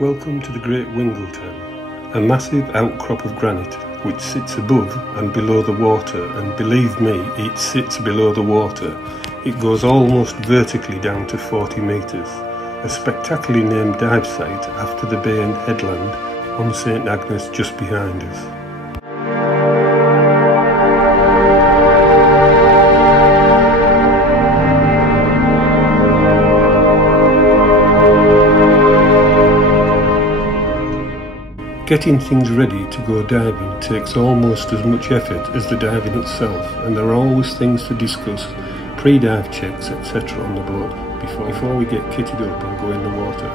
Welcome to the Great Wingletang, a massive outcrop of granite which sits above and below the water, and believe me, it sits below the water. It goes almost vertically down to 40 metres, a spectacularly named dive site after the bay and headland on St Agnes just behind us. Getting things ready to go diving takes almost as much effort as the diving itself, and there are always things to discuss, pre-dive checks, etc. on the boat before we get kitted up and go in the water.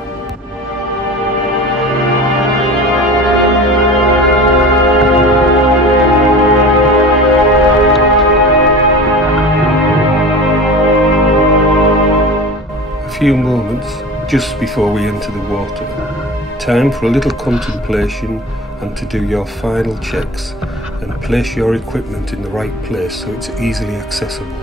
A few moments just before we enter the water. Time for a little contemplation and to do your final checks and place your equipment in the right place so it's easily accessible.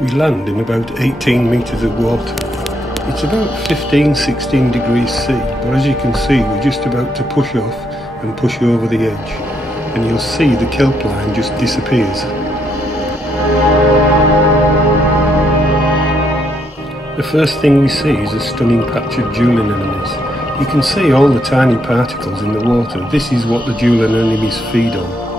We land in about 18 metres of water. It's about 15-16 degrees C, but as you can see we're just about to push off and push over the edge, and you'll see the kelp line just disappears. The first thing we see is a stunning patch of jewel anemones. You can see all the tiny particles in the water. This is what the jewel anemones feed on.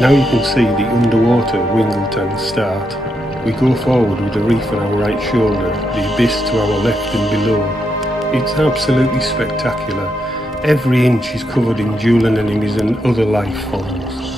Now you can see the underwater Wingletang start. We go forward with the reef on our right shoulder, the abyss to our left and below. It's absolutely spectacular. Every inch is covered in jewel anemones and other life forms.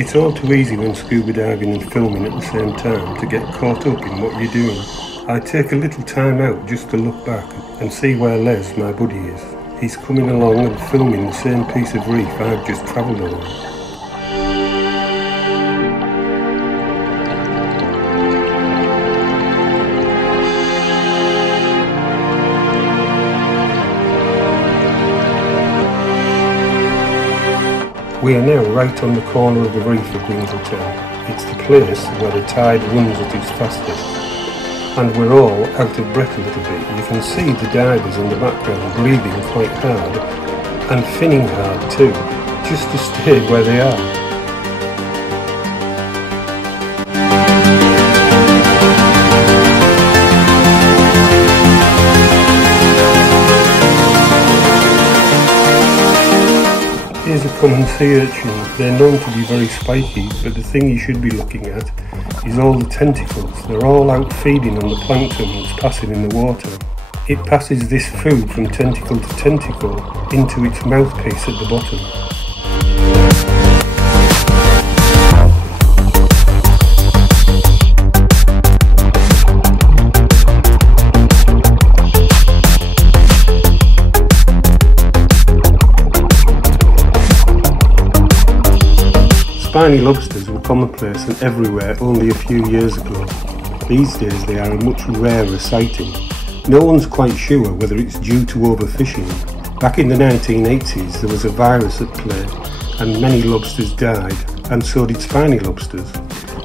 It's all too easy when scuba diving and filming at the same time to get caught up in what you're doing. I take a little time out just to look back and see where Les, my buddy, is. He's coming along and filming the same piece of reef I've just travelled over. We are now right on the corner of the reef of Wingletang. It's the place where the tide runs at its fastest. And we're all out of breath a little bit. You can see the divers in the background breathing quite hard, and finning hard too, just to stay where they are. Here's a common sea urchin. They're known to be very spiky, but the thing you should be looking at is all the tentacles. They're all out feeding on the plankton that's passing in the water. It passes this food from tentacle to tentacle into its mouthpiece at the bottom. Spiny lobsters were commonplace and everywhere only a few years ago. These days they are a much rarer sighting. No one's quite sure whether it's due to overfishing. Back in the 1980s there was a virus at play, and many lobsters died, and so did spiny lobsters.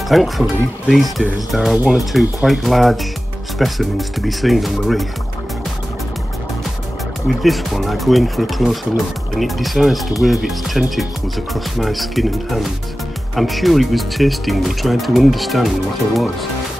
Thankfully, these days there are one or two quite large specimens to be seen on the reef. With this one I go in for a closer look and it decides to wave its tentacles across my skin and hands. I'm sure it was tasting me, trying to understand what I was.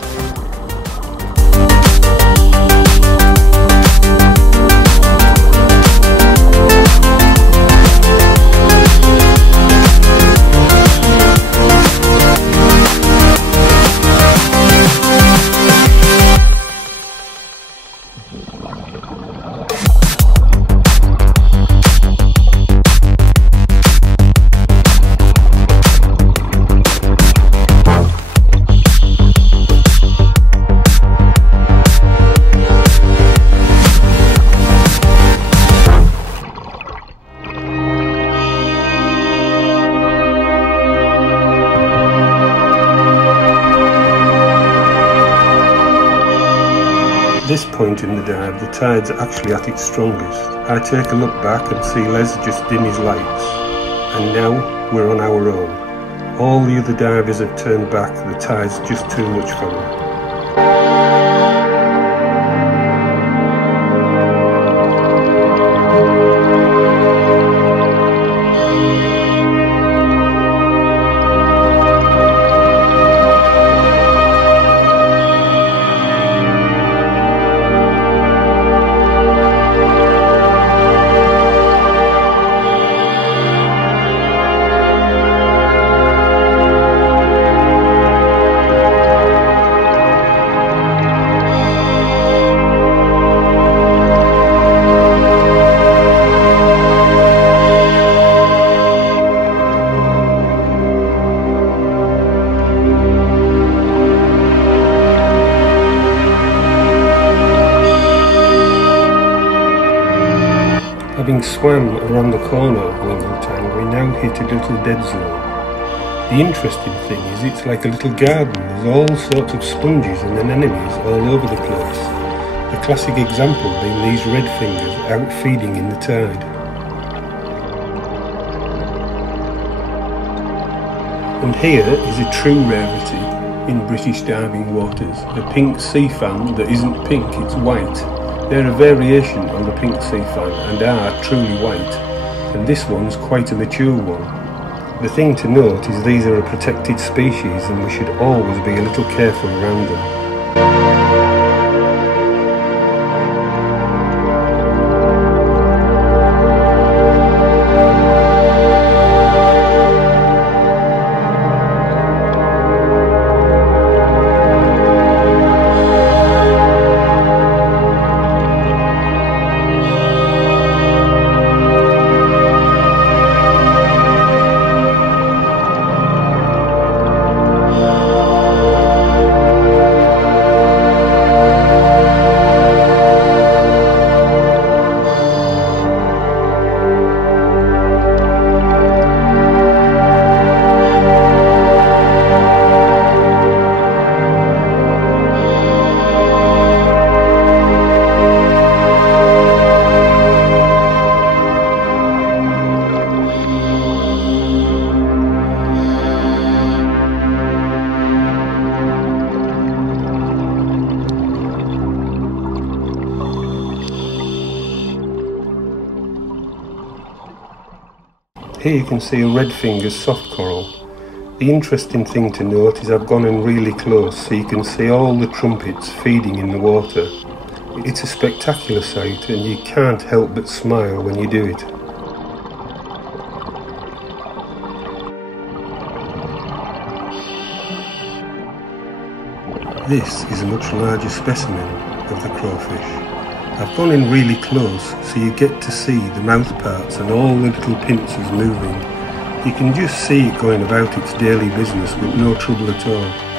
At this point in the dive, the tide's actually at its strongest. I take a look back and see Les just dim his lights, and now we're on our own. All the other divers have turned back, the tide's just too much for me. Having swam around the corner of Wingletang, we now hit a little dead zone. The interesting thing is it's like a little garden. There's all sorts of sponges and anemones all over the place. The classic example being these red fingers out feeding in the tide. And here is a true rarity in British diving waters, a pink sea fan that isn't pink, it's white. They're a variation on the pink sea fan and are truly white, and this one's quite a mature one. The thing to note is these are a protected species and we should always be a little careful around them. Here you can see a red finger's soft coral. The interesting thing to note is I've gone in really close so you can see all the trumpets feeding in the water. It's a spectacular sight and you can't help but smile when you do it. This is a much larger specimen of the crawfish. I've gone in really close so you get to see the mouth parts and all the little pincers moving. You can just see it going about its daily business with no trouble at all.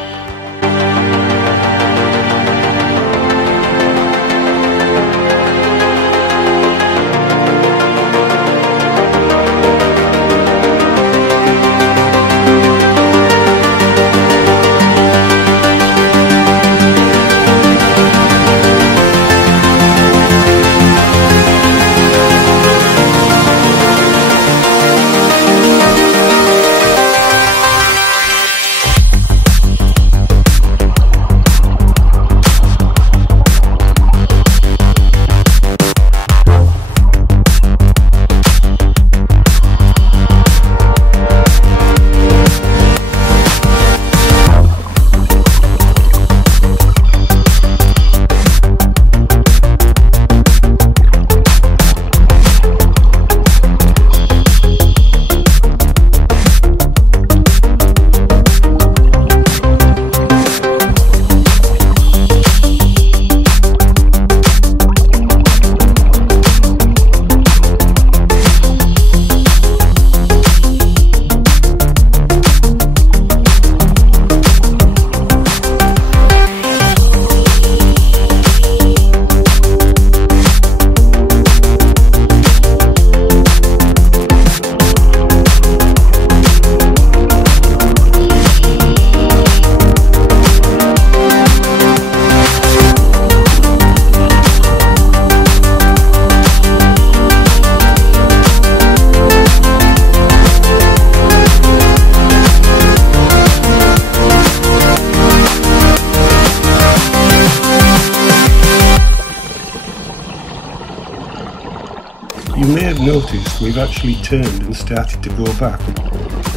noticed, we've actually turned and started to go back.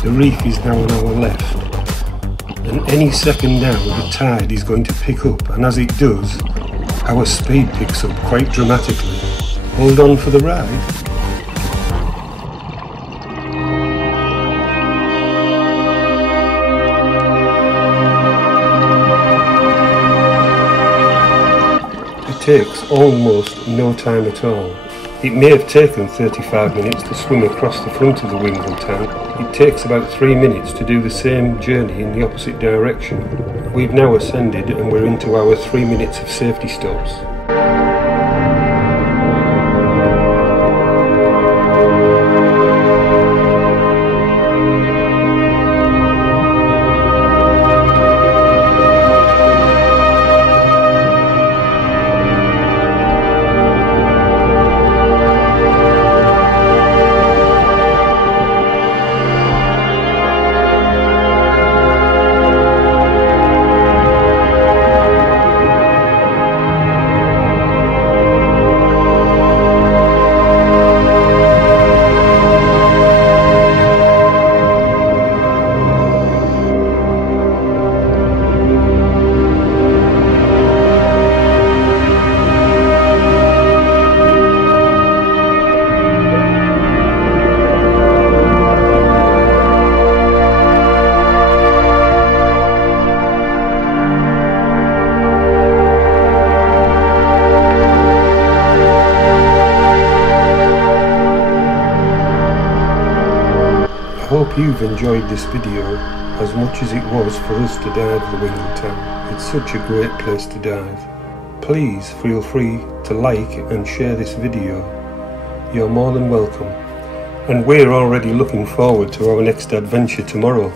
The reef is now on our left, and any second now the tide is going to pick up, and as it does, our speed picks up quite dramatically. Hold on for the ride. It takes almost no time at all. It may have taken 35 minutes to swim across the front of the Wingletang. It takes about 3 minutes to do the same journey in the opposite direction. We've now ascended and we're into our 3 minutes of safety stops. I hope you've enjoyed this video as much as it was for us to dive the Wingletang. It's such a great place to dive. Please feel free to like and share this video. You're more than welcome. And we're already looking forward to our next adventure tomorrow.